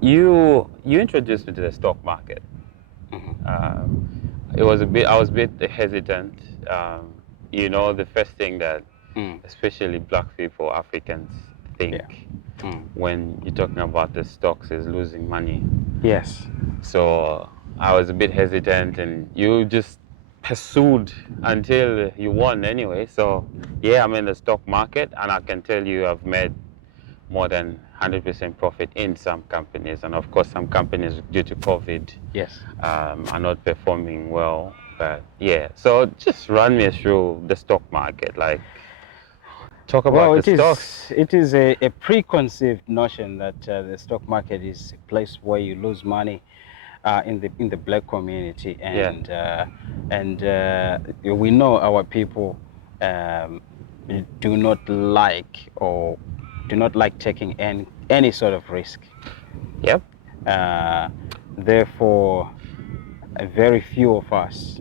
you introduced me to the stock market. It was a bit. I was a bit hesitant. Um, the first thing that Mm. especially black people, Africans Yeah. think Mm. when you're talking about the stocks is losing money. Yes. So I was a bit hesitant, and you just pursued until you won anyway. So yeah, I'm in the stock market, and I can tell you I've made more than 100% profit in some companies, and of course some companies due to COVID Yes. are not performing well. But yeah, so just run me through the stock market, like talk Well, about the it stocks. is it is a preconceived notion that the stock market is a place where you lose money in the black community, Yeah, and we know our people um, do not like or do not like taking any sort of risk. yep, Uh, Therefore, very few of us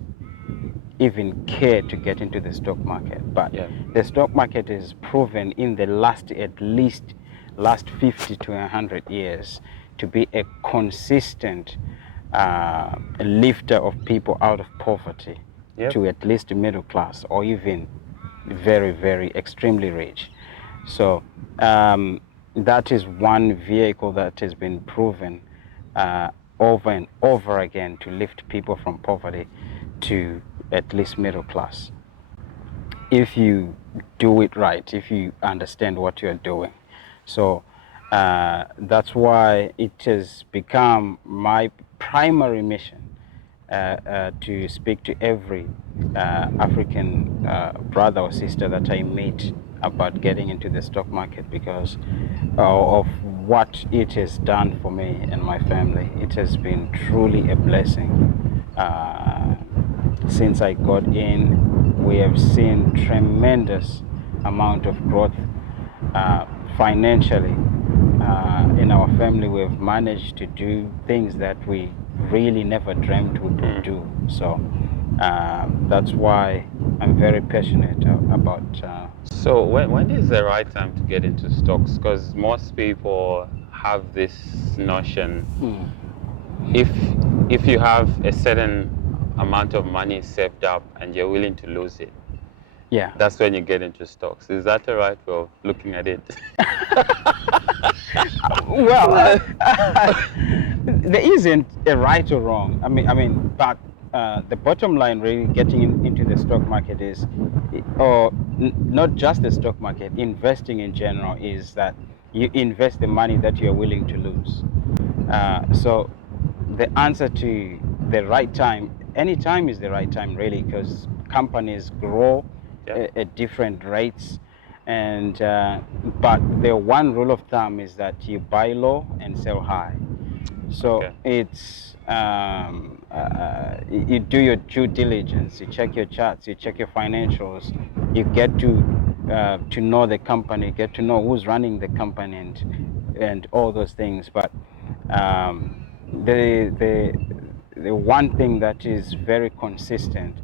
even care to get into the stock market. But yeah, the stock market is proven in the at least last 50 to 100 years to be a consistent lifter of people out of poverty yep. to at least middle class or even very, very extremely rich. So that is one vehicle that has been proven uh, over and over again to lift people from poverty to at least middle class. If you do it right, if you understand what you're doing. So that's why it has become my primary mission to speak to every African brother or sister that I meet about getting into the stock market because of what it has done for me and my family. It has been truly a blessing. Since I got in, we have seen tremendous amount of growth uh, financially. In our family, we've managed to do things that we really never dreamt we could Mm. do. So that's why I'm very passionate about. So when is the right time to get into stocks? Because most people have this notion, Mm, if if you have a certain amount of money saved up and you're willing to lose it, yeah. that's when you get into stocks. Is that the right way of looking at it? Well, there isn't a right or wrong. But the bottom line, really, getting into the stock market is, or not just the stock market, investing in general, is that you invest the money that you're willing to lose. So the answer to the right time, any time is the right time, really, because companies grow Yep. at different rates. And but the one rule of thumb is that you buy low and sell high. So Okay. it's you do your due diligence, you check your charts, you check your financials, you get to know the company, get to know who's running the company, and all those things. But um, the the the one thing that is very consistent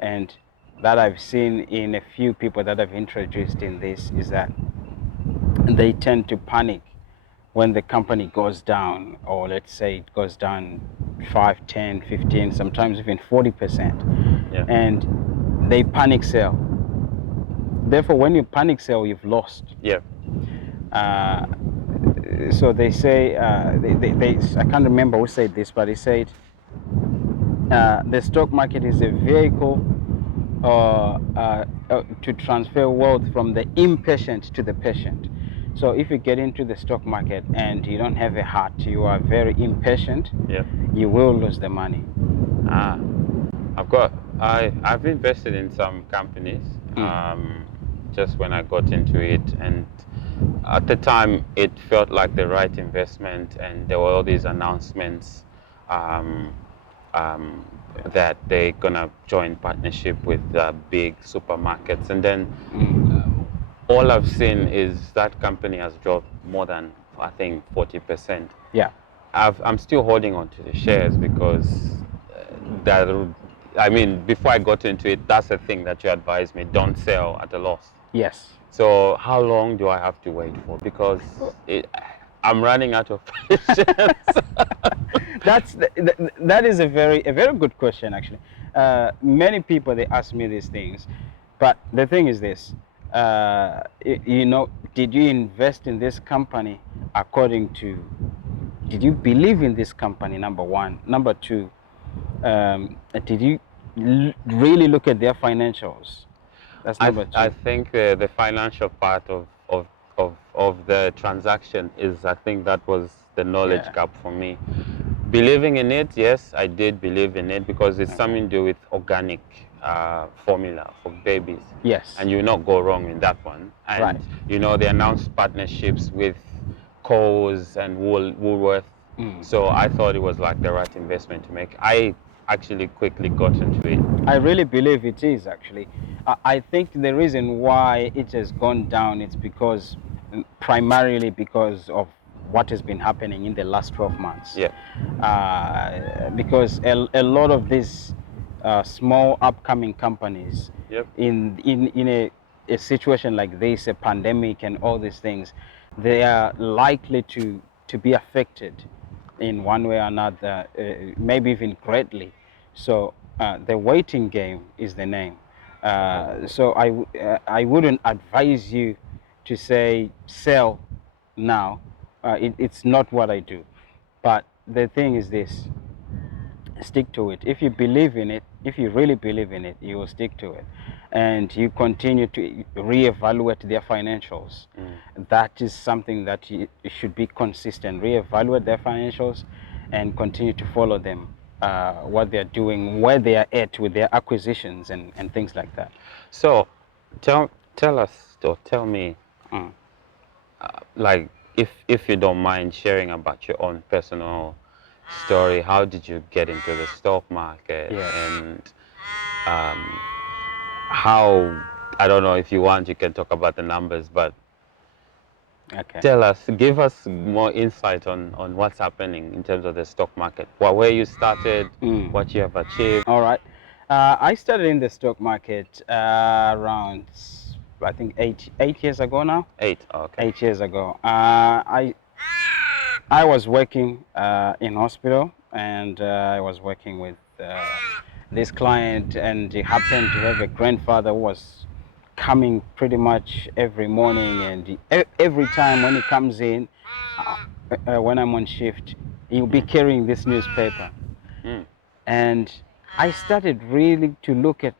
and that I've seen in a few people that I've introduced in this is that they tend to panic when the company goes down, or let's say it goes down 5, 10, 15, sometimes even 40%, Yeah. and they panic sell. Therefore, when you panic sell, you've lost. Yeah. Uh, so they say, I can't remember who said this, but he said the stock market is a vehicle to transfer wealth from the impatient to the patient. So if you get into the stock market and you don't have a heart, you are very impatient, Yeah. you will lose the money. Ah, I've invested in some companies Mm. just when I got into it, and at the time it felt like the right investment, and there were all these announcements um, um, that they're gonna join partnership with big supermarkets, and then Mm. all I've seen is that company has dropped more than, I think, 40%. Yeah. I'm still holding on to the shares because that, I mean, before I got into it, that's the thing that you advised me: don't sell at a loss. Yes. So how long do I have to wait for? Because I'm running out of patience. That is a very good question, actually. Many people, they ask me these things, but the thing is this: you know, did you invest in this company according to? Did you believe in this company? Number one. Number two, did you really look at their financials? That's number I two. think the financial part of the transaction is, I think that was the knowledge Yeah. gap for me. Believing in it, yes, I did believe in it because it's Okay. something to do with organic formula for babies. Yes. And you will not go wrong in that one. And Right. you know, they announced partnerships with Coles and Woolworth. Mm. So I thought it was like the right investment to make. I actually quickly got into it. I really believe it is actually. I think the reason why it has gone down it's because primarily because of what has been happening in the last 12 months. Yeah. Because a lot of these small upcoming companies Yep. in a situation like this, a pandemic and all these things, they are likely to be affected in one way or another, maybe even greatly. So the waiting game is the name. So I wouldn't advise you to say sell now. It's not what I do. But the thing is this: stick to it. If you believe in it, if you really believe in it, you will stick to it, and you continue to reevaluate their financials. That is something that you should be consistent. Reevaluate their financials, and continue to follow them. What they're doing, where they are at with their acquisitions and things like that. So tell us or tell me, Mm. like, if you don't mind sharing about your own personal story, how did you get into the stock market? Yes. And um, how, I don't know, if you want you can talk about the numbers, but Okay. tell us, give us more insight on what's happening in terms of the stock market, where you started, Mm. what you have achieved. All right. I started in the stock market around, I think, 8 years ago now. 8, okay. 8 years ago. I was working in hospital, and I was working with this client, and he happened to have a grandfather who was coming pretty much every morning, and every time when he comes in, when I'm on shift, he'll be carrying this newspaper. Mm. And I started really to look at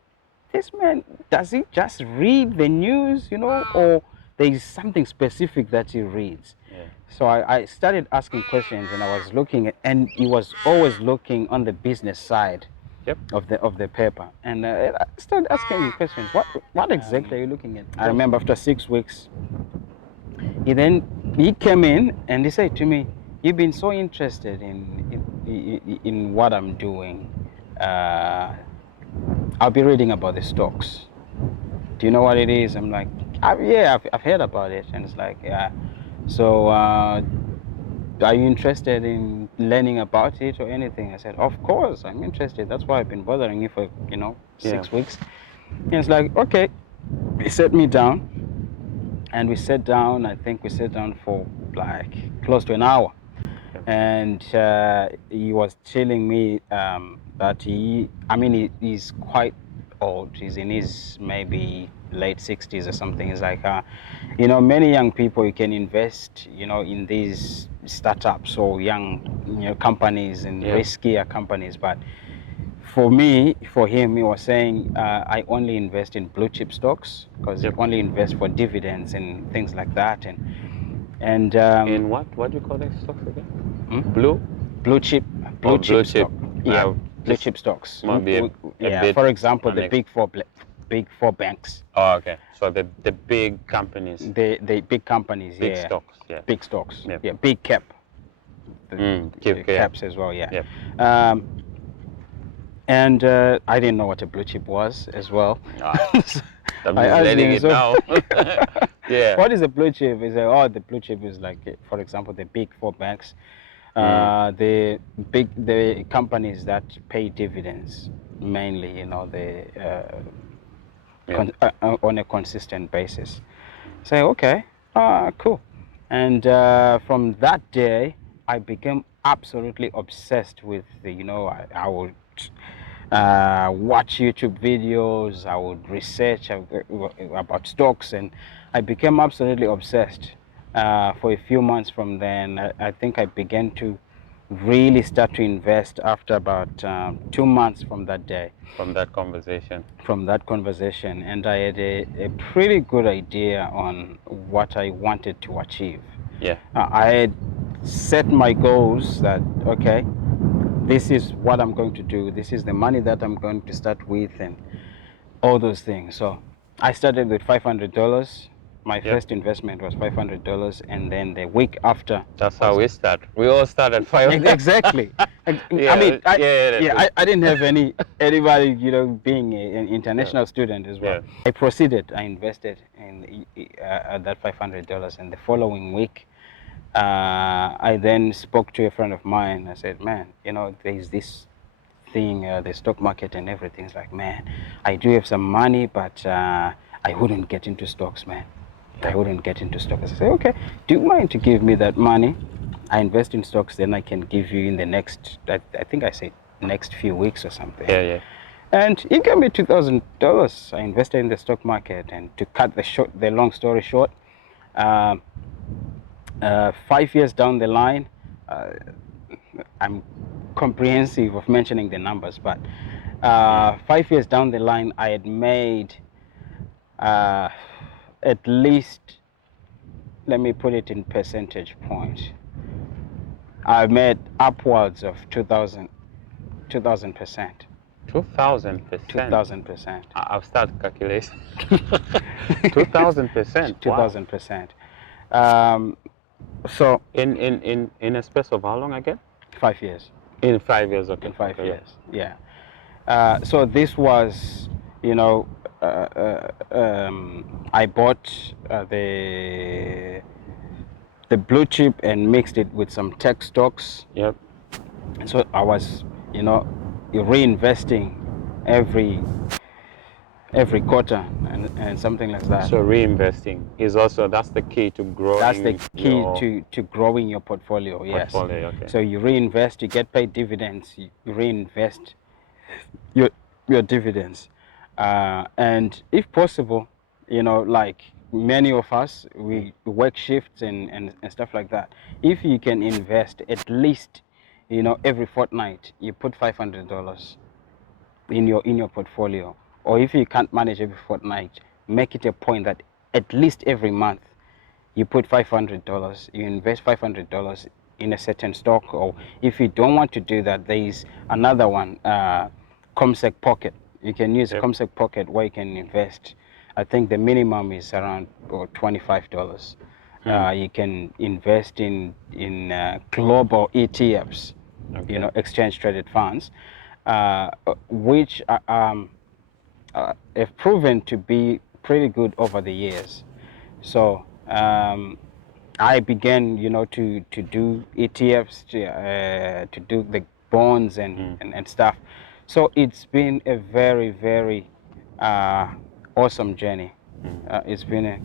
this man. Does he just read the news, or there is something specific that he reads? Yeah. So I started asking questions, and I was looking at, and he was always looking on the business side Yep. of the paper. And I started asking him questions. What exactly are you looking at? I remember after 6 weeks, he came in and he said to me, "You've been so interested in what I'm doing. Uh, I'll be reading about the stocks. Do you know what it is?" I'm like, "Yeah, I've heard about it." And it's like, "Yeah. So, are you interested in learning about it or anything?" I said, "Of course, I'm interested. That's why I've been bothering you for, Yeah. 6 weeks." And it's like, okay. He set me down, and we sat down. I think we sat down for like close to an hour. And he was telling me that he's quite old. He's in his maybe late 60s or something. He's like, many young people, you can invest, in these startups or young, companies and Yeah. riskier companies. But for him, he was saying, I only invest in blue chip stocks because Yep. you only invest for dividends and things like that. And In what do you call that stocks again? Hmm? Blue? blue chip Oh, blue blue chip chip. stock. Yeah, blue Just chip stocks. might be a Yeah, bit for example, the unex- big four banks, Oh, okay. So the big companies, the big companies. big Yeah, stocks. Yeah. big stocks. Yep. Yeah, big cap, the Keep, yeah. caps as well. Yeah. Yep. um, and I didn't know what a blue chip was as well. Ah, I'm I just asked learning him, it so now. Yeah. what is a blue chip? He said, oh, the blue chip is like, for example, the big four banks, the companies that pay dividends mainly, the Yeah. on a consistent basis. Say, okay, cool. And from that day, I became absolutely obsessed with the, I would watch YouTube videos, I would research about stocks, and I became absolutely obsessed. For a few months from then, I think I began to really start to invest after about 2 months from that day, From that conversation. from that conversation, and I had a pretty good idea on what I wanted to achieve. Yeah. I had set my goals that, okay, this is what I'm going to do, this is the money that I'm going to start with, and all those things. So I started with $500. My Yep. first investment was $500, and then the week after That's was how we start. We all start at 5. exactly. I Yeah, mean, yeah. I didn't have anybody, being an international student as well. Yeah. I proceeded. I invested in that $500, and the following week, I then spoke to a friend of mine. I said, "Man, there's this thing, the stock market and everything." It's like, man, I do have some money, but I wouldn't get into stocks, man. I wouldn't get into stocks. I said, okay, do you mind to give me that money? I invest in stocks, then I can give you in the next, I think I said next few weeks or something. Yeah. And he gave me $2,000. I invested in the stock market, and to cut the long story short, 5 years down the line, I'm comprehensive of mentioning the numbers, but 5 years down the line, I had made at least, let me put it in percentage points, I made upwards of 2,000%. 2000%. 2,000%. I'll start calculating. 2000%. 2,000%. So In a space of how long again? 5 years. In 5 years, okay. In 5 Okay. years, yeah. So this was, I bought the blue chip and mixed it with some tech stocks. Yep. So I was, reinvesting every quarter and something like that. So reinvesting is also, that's the key to growing. That's the key your to growing your portfolio. Yes. portfolio, okay. So you reinvest, you get paid dividends. You reinvest your dividends, and if possible, like many of us, we work shifts and stuff like that. If you can invest at least, every fortnight, you put $500 in your portfolio, or if you can't manage every fortnight, make it a point that at least every month you put $500, you invest $500 in a certain stock. Or if you don't want to do that, there is another one, Comsec Pocket. You can use Comsec Pocket, where you can invest, I think the minimum is around $25. You can invest in global ETFs, exchange traded funds, which have proven to be pretty good over the years. So I began, to do ETFs, to do the bonds and stuff. So it's been a very, very awesome journey. It's been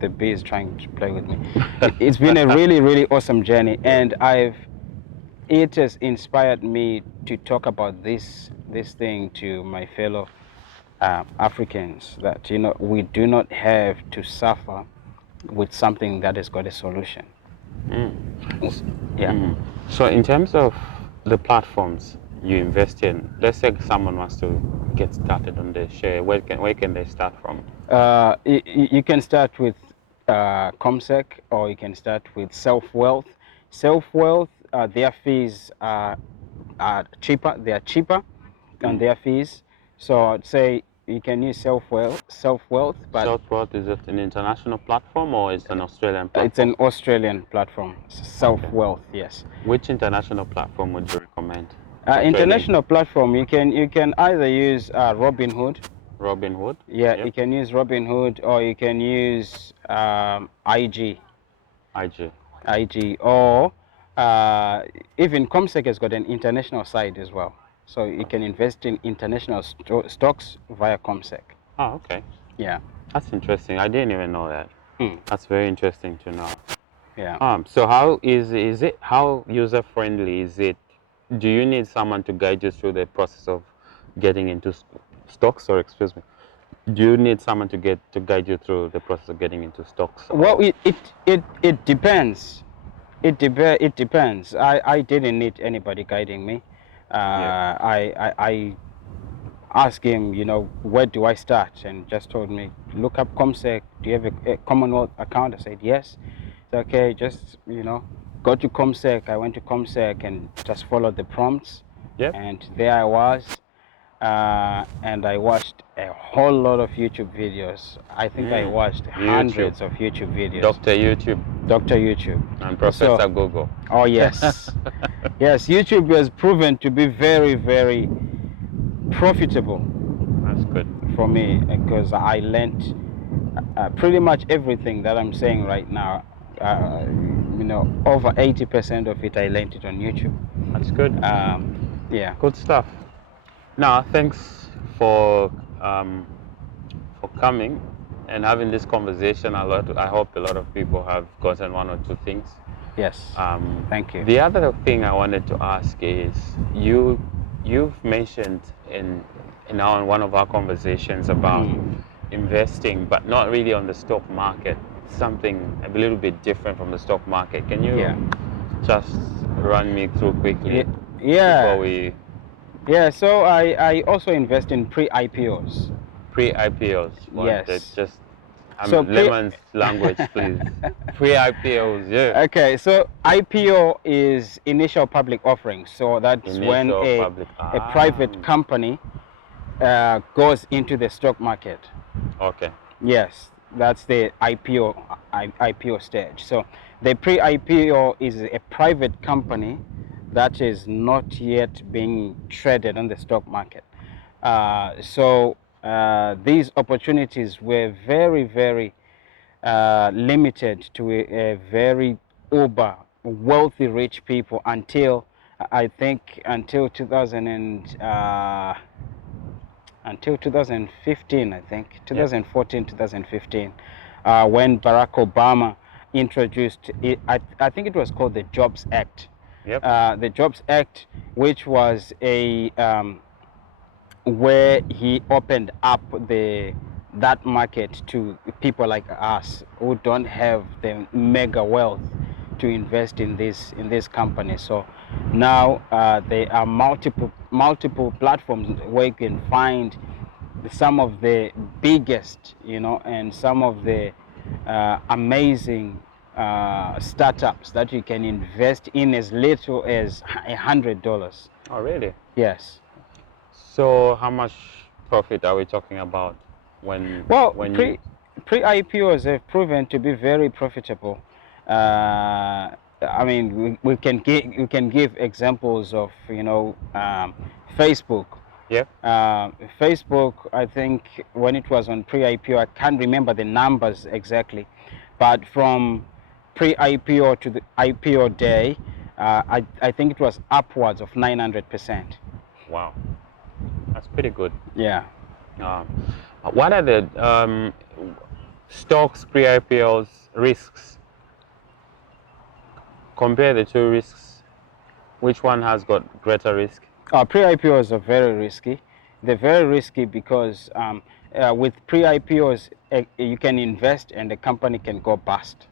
the bee is trying to play with me. It's been a really, really awesome journey, and it has inspired me to talk about this thing to my fellow Africans, that we do not have to suffer with something that has got a solution. Yeah. So in terms of the platforms you invest in, let's say someone wants to get started on the share, where can they start from? You can start with Comsec, or you can start with SelfWealth. SelfWealth, their fees are cheaper. They are cheaper on their fees. So I'd say you can use SelfWealth, but SelfWealth, is it an international platform or is it an Australian platform? it's an Australian platform. SelfWealth, yes. Which international platform would you recommend? International platform, you can either use Robinhood. Robinhood? Yeah, you can use Robinhood, or you can use IG, or even Comsec has got an international side as well. So you can invest in international stocks via Comsec. Oh, okay. Yeah. That's interesting. I didn't even know that. That's very interesting to know. Yeah. So how is it, how user friendly is it? Do you need someone to guide you through the process of getting into stocks, or excuse me, do you need someone to guide you through the process of getting into stocks? Well, Or it depends. It depends. I didn't need anybody guiding me. yeah, I asked him, you know, where do I start? And just told me, look up ComSec. Do you have a Commonwealth account? I said yes. It's okay. Just, you know, go to ComSec. I went to ComSec and just followed the prompts, yep. and there I was. And I watched a whole lot of YouTube videos. I think I watched YouTube, hundreds of YouTube videos. Dr. YouTube, Dr. YouTube. and Professor So, Google. oh yes, yes, YouTube has proven to be very, very profitable That's good. for me because I learned pretty much everything that I'm saying right now. You know, over 80% of it I learned it on YouTube. That's good. Yeah. Good stuff. Now, thanks um, for coming and having this conversation. I hope a lot of people have gotten one or two things. Yes. Thank you. The other thing I wanted to ask is you've mentioned in one of our conversations about investing, but not really on the stock market. Something a little bit different from the stock market. Can you just run me through quickly before we? Yeah, so I also invest in pre-IPOs. Pre-IPOs. Yes. Just So layman's language, please. Pre-IPOs, yeah. Okay, so IPO is initial public offering. So that's when a private company goes into the stock market. Okay. Yes, that's the IPO stage. So the pre-IPO is a private company that is not yet being traded on the stock market. So these opportunities were very, very limited to a very uber wealthy rich people until I think until 2015, I think 2014, 2015, when Barack Obama introduced it. I think it was called the Jobs Act. Yep. The Jobs Act, which was a where he opened up that market to people like us who don't have the mega wealth to invest in this company. So now there are multiple platforms where you can find some of the biggest, you know, and some of the amazing startups that you can invest in as little as $100. Oh, really? Yes. So how much profit are we talking about when? Well, you... pre-IPOs have proven to be very profitable. I mean, we can give examples of, you know, Facebook. Yeah. Facebook, I think when it was on pre-IPO, I can't remember the numbers exactly, but from pre-IPO to the IPO day, I think it was upwards of 900%. Wow, that's pretty good. Yeah. What are the stocks pre-IPOs risks? Compare the two risks. Which one has got greater risk? Pre-IPOs are very risky. They're very risky because with pre-IPOs, you can invest and the company can go bust.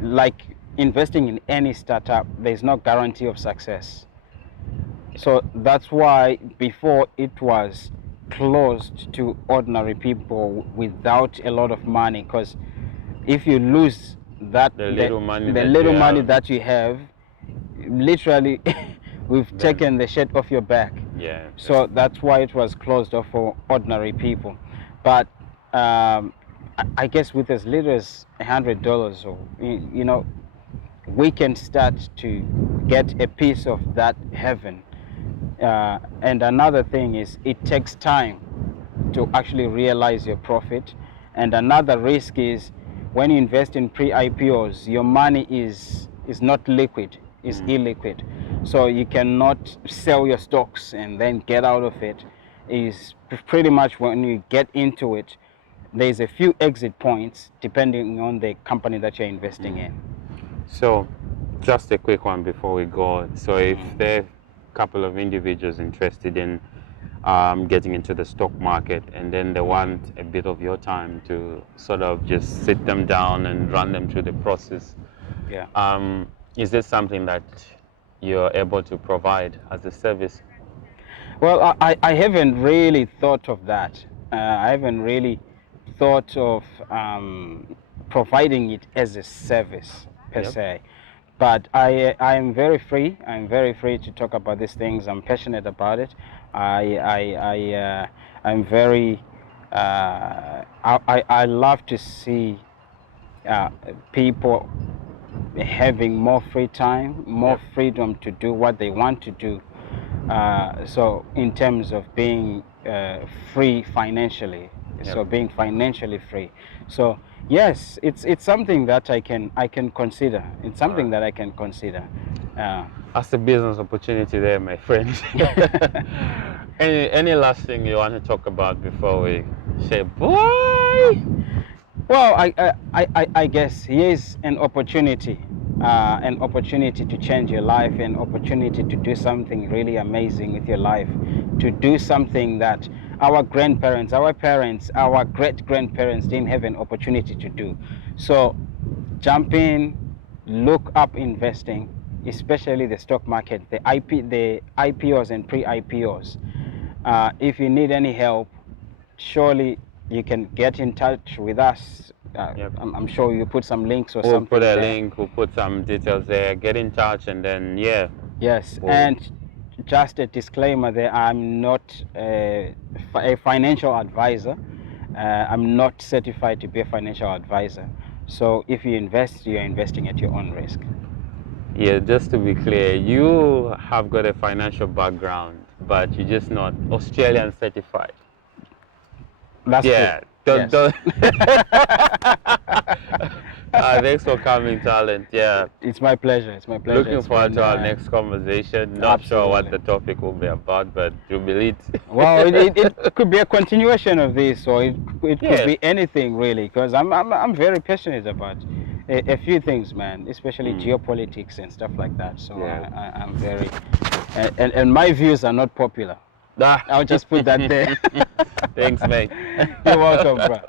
Like investing in any startup, there's no guarantee of success. So that's why before it was closed to ordinary people without a lot of money, because if you lose that the little money that you have, literally we've taken the shirt off your back. Yeah. So that's why it was closed off for ordinary people. But I guess with as little as $100, or you know, we can start to get a piece of that heaven. And another thing is it takes time to actually realize your profit. And another risk is when you invest in pre-IPOs, your money is not liquid, is illiquid. So you cannot sell your stocks and then get out of it. Is pretty much when you get into it, there's a few exit points depending on the company that you're investing in. So, just a quick one before we go. So, if there are a couple of individuals interested in getting into the stock market, and then they want a bit of your time to sort of just sit them down and run them through the process, Yeah. is this something that you're able to provide as a service? Well, I haven't really thought of that. I haven't really thought of providing it as a service per Yep. se. But I am very free. I'm very free to talk about these things. I'm passionate about it. I'm very. I love to see people having more free time, more freedom to do what they want to do. So in terms of being free financially, so being financially free. So yes, it's something that I can consider. It's something that I can consider. That's a business opportunity there, my friend. Any last thing you want to talk about before we say bye? Well, I guess here's an opportunity to change your life, an opportunity to do something really amazing with your life, to do something that our grandparents, our parents, our great-grandparents didn't have an opportunity to do. So jump in, look up investing, especially the stock market, the IPOs and pre-IPOs. If you need any help, surely you can get in touch with us. I'm sure you put some links or We'll something put a there. link, we'll put some details there, get in touch, and then, yeah. Yes, We'll- and just a disclaimer there, I'm not a financial advisor. I'm not certified to be a financial advisor. So if you invest, you're investing at your own risk. Yeah, just to be clear, you have got a financial background, but you're just not Australian certified. That's Yeah. true. Don't, Yes. thanks for coming, Talent. Yeah. It's my pleasure. It's my pleasure. Looking It's forward been, to our next conversation. Not sure what the absolutely. topic will be about, but Jubilee. Well, it could be a continuation of this, or it could Yeah. be anything really, because I'm very passionate about a few things, man, especially geopolitics and stuff like that. So Yeah. I'm very, and my views are not popular. Ah. I'll just put that there. Thanks, mate. You're welcome, bro.